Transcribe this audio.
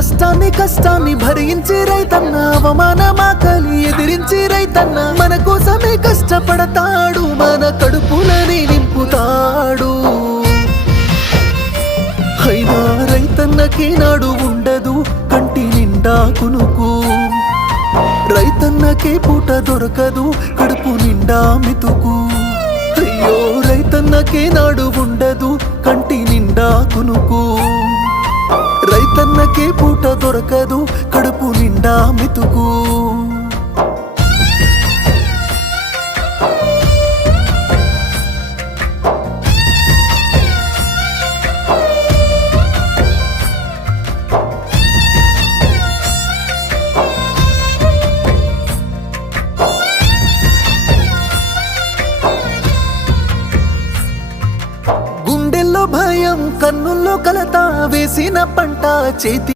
నష్టాన్ని కష్టాన్ని భరించి రైతన్న అవమానమాకలి ఎదిరించి రైతన్న మన కోసమే కష్టపడతాడు, మన కడుపులని నింపుతాడు. అయినా రైతన్నకి నాడు ఉండదు కంటి నిండా కునుకు, రైతన్నకే పూట దొరకదు కడుపు నిండా మితుకు. అయ్యో రైతన్నకే నాడు ఉండదు కంటి నిండా కునుకు, రైతన్నకే పూట దొరకదు కడుపు నిండా మితుకు. గుండెల్లో భయం కన్నుల్లో కలత వేసిన పంట చేతి